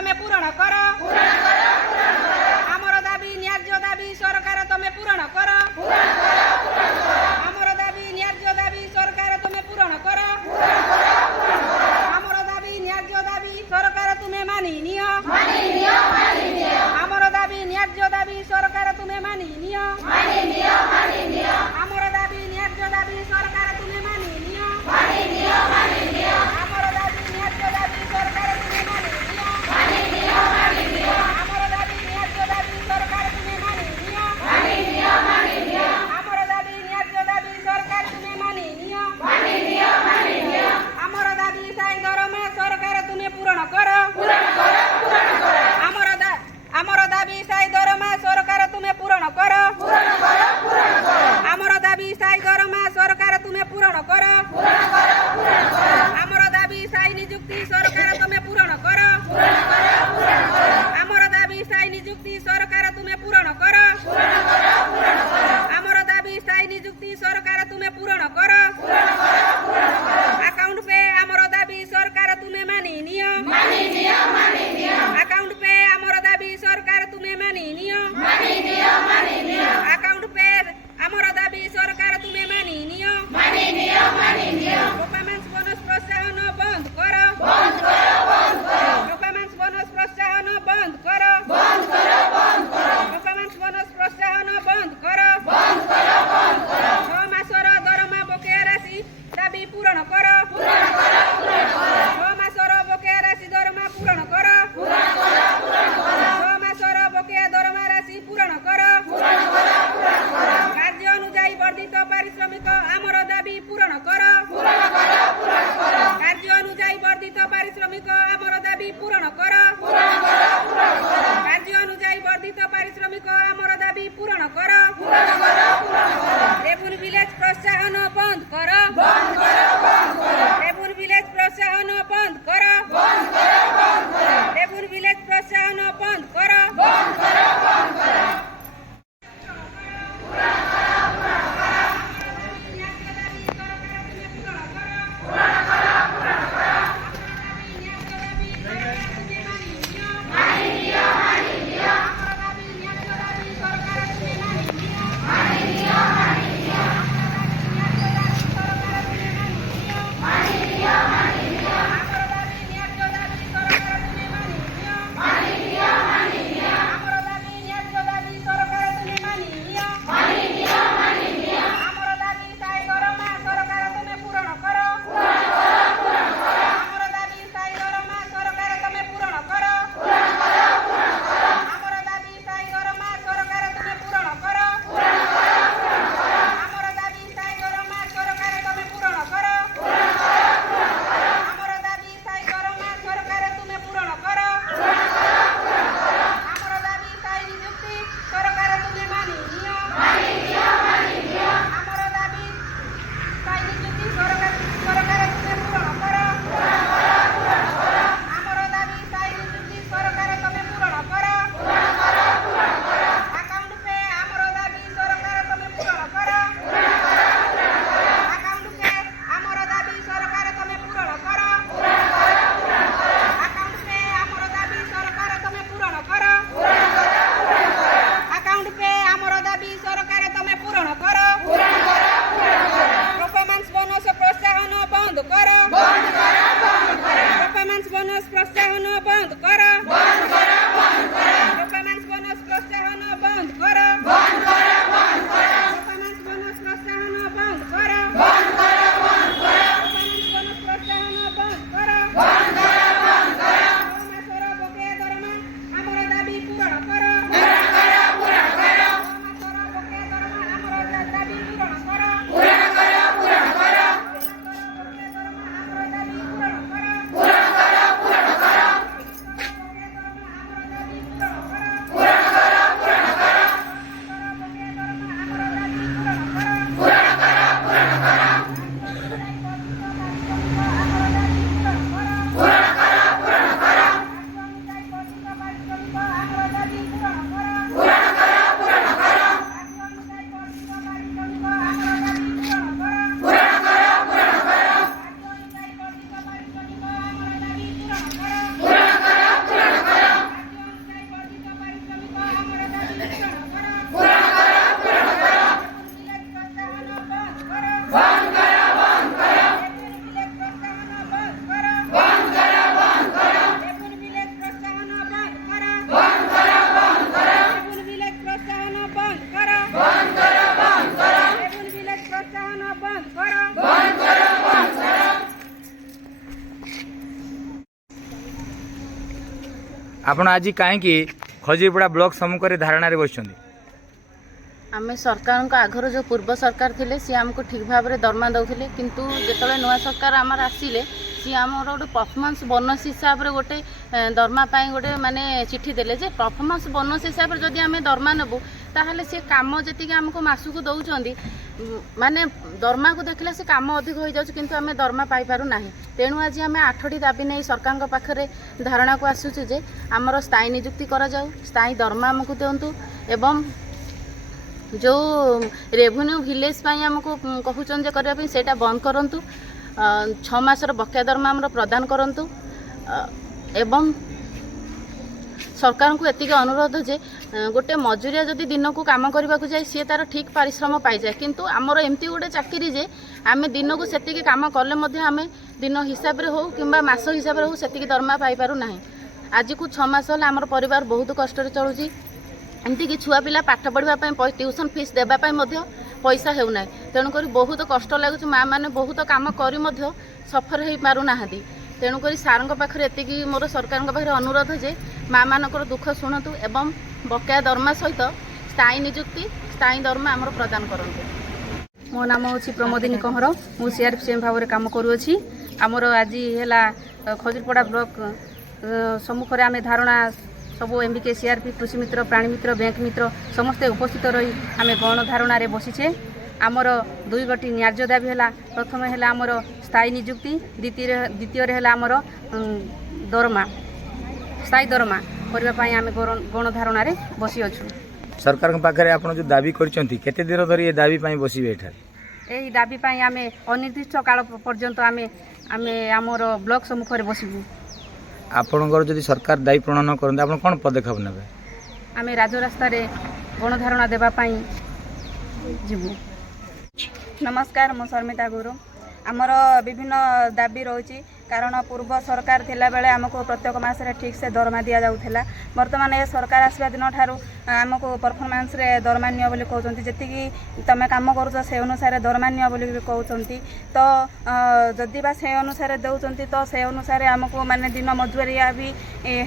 তুমি পূরণ করো আমার দাবি ন্যায্য দাবি সরকার তুমি পূরণ করো আমার দাবি ন্যায্য দাবি সরকার তুমি পূরণ করো আমার দাবি ন্যায্য দাবি সরকার তুমি মানি নিও আমার দাবি ন্যায্য দাবি সরকার তুমি মানি নিও আমার দাবি ন্যায্য দাবি সরকার তুমি মানি নিও আমার দাবি ন্যায্য দাবি সরকার তুমি মানি নিও আমার দাবি ন্যায্য দাবি সরকার তুমি মানি নিও আমার দাবি ন্যায্য দাবি সরকার তুমি মানি নিও আমার দাবি সাই দরমা সরকার তুমি পূরণ করো আমার দাবি সাই দরমা সরকার তুমি পূরণ করো আমার দাবি সাই দরমা সরকার তুমি পূরণ করো আমার দাবি সাই নিযুক্তি সরকার তুমি পূরণ করো আমার দাবি সাই নিযুক্তি সরকার তুমি পূরণ করো আমার দাবি সাই নিযুক্তি সরকার তুমি পূরণ করো অ্যাকাউন্ট পে আমার দাবি সরকার তুমি মানি নিও অ্যাকাউন্ট পে আমার দাবি সরকার তুমি মানি নিও অ্যাকাউন্ট পে আমার দাবি সরকার তুমি মানি নিও পারফরম্যান্স বোনাস প্রোৎসাহন বন্ধ করো পারফরম্যান্স বোনাস প্রোৎসাহন বন্ধ করো পারফরম্যান্স বোনাস প্রোৎসাহন বন্ধ করো 6 মাসের দরমা বকেয়া রাশি দাবি পূরণ করো 6 মাসের বকেয়া রাশি দরমা পূরণ করো 6 মাসের বকেয়া দরমা রাশি পূরণ করো কার্য অনুযায়ী বর্ধিত পারিশ্রমিক আমার দাবি পূরণ করো কার্য অনুযায়ী বর্ধিত পারিশ্রমিক আমার দাবি পূরণ করো কার্য অনুযায়ী বর্ধিত পারিশ্রমিক আমার দাবি পূরণ করো রেবুন ভিলেজ প্রোৎসাহন বন্ধ করো রেবুন ভিলেজ প্রোৎসাহন বন্ধ করো রেবুন ভিলেজ প্রোৎসাহন বন্ধ করো आपण आज कहीं खजुरीपड़ा ब्लॉक सम्मुख धारणा बसुँच आमे सरकार आगर जो पूर्व सरकार थिले सी आमको ठीक भाव में दरमा दौले किंतु जिते नुआ सरकार आमर आसिले सी आमर गोटे परफॉर्मेंस बोनस हिसाब से गोटे दरमा गोटे माने चिठी देले जे परफॉर्मेंस बोनस हिसाब से जदि आम दरमा नेबू ताहले सी काम जी आमको मासक दौरान माने दरमा को देखले से काम अधिक हो जाउछ किंतु आमे दरमा पाई पारु नाही। तेणु आज आम 8टी दाबी नहीं सरकार पाखरे धारणा को आसुचे जे आमर स्थायी नियुक्ति करा जाऊ, स्थायी दरमा आमको दिंतु एवं जो रेवेन्यू विलेज आमको कहूँ जे करने सेटा बंद करंतु, 6 मासर बकाया दरमा आमर प्रदान करंतु एवं सरकार को एतिक अनुरोध जे गोटे मजूरिया जदि दिन को काम करने को जाए सी तार ठीक परिश्रम पाई जाए किंतु आमर एमती गोटे चाकरी जे आम दिन को सेतिक काम कले आम दिन हिसाब रे हो किंबा मास हिसाब रे हो सेतिक दरमा पाई पारु नाही। आज को 6 मास होले आमर परिवार बहुत कष्ट चलुची एमती कि छुआ पिला पाठ पढ़ाई ट्यूशन फीस देवाई पैसा होना तेणुक बहुत कष्ट लगुच माँ मैंने बहुत कम कर सफर हो पारना तेणुक सार पाखे एति मोर सरकार पाखे अनुरोध जे माँ मानकर दुख शुणु एवं बकाया दरमा सहित स्थायी नियुक्ति स्थायी दरमा आमर प्रदान करते। मो नाम हूँ प्रमोदिनी कंहर, मु सीआरपीएम भाव में कम करुँची। आमर आज है खजुरीपड़ा ब्लॉक सम्मुख आम धारणा सबू एमबीके सीआरपी कृषि मित्र प्राणी मित्र बैंक मित्र समस्ते उपस्थित रही आम गण धारणा बसीचे। आमर 2 गोटी न्याय्य दाबी है। प्रथम है आमर स्थायी नियुक्ति, द्वितीय है आमर दरमा स्थायी दरमा करने आम गण धारणा बसी अच्छु। सरकार पाखे आप जो दाबी करते दिन धरी ये दाबी बसवे यही दाबी आम अनिर्दिष्ट काल पर्यंत आम आमर ब्लॉक सम्मुख बसबू। आपणकर जदि सरकार दायी प्रणयन करते आप कौन पदक्षेप नेबे? आम राजरास्त गणधारणा देवाई जीवु। नमस्कार, मो शर्मिता गुरु। आमर विभिन्न दाबी रही कारण पूर्व सरकार थिला बेले आमको प्रत्येक मासरे ठीक से दरमा दि जाउथेला। वर्तमान ये सरकार आसवा दिन ठारू आमको परफॉर्मेंस रे दरमा नियो बोली कहउछंती, जेतिकी तमे काम करूछ से अनुसार दरमा नियो बोली कहउछंती। तो जदि बा से अनुसार देउछंती तो से अनुसार आमको माने दिन मजूरिया भी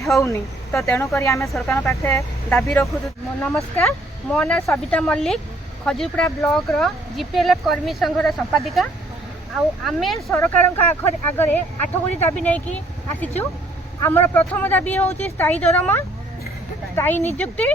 होउनी। तो तेणु करी आमे सरकार पाखे दाबी रखु। नमस्कार, मो ना सविता मल्लिक, खजुरीपड़ा ब्लॉक रो जीपीएलएफ कर्मी संघर संपादिका। आमे सरकार आगे 8 गोटी दाबी नहीं कि आसीचु। आमर प्रथम दाबी हूँ स्थायी दरमा, स्थायी नियुक्ति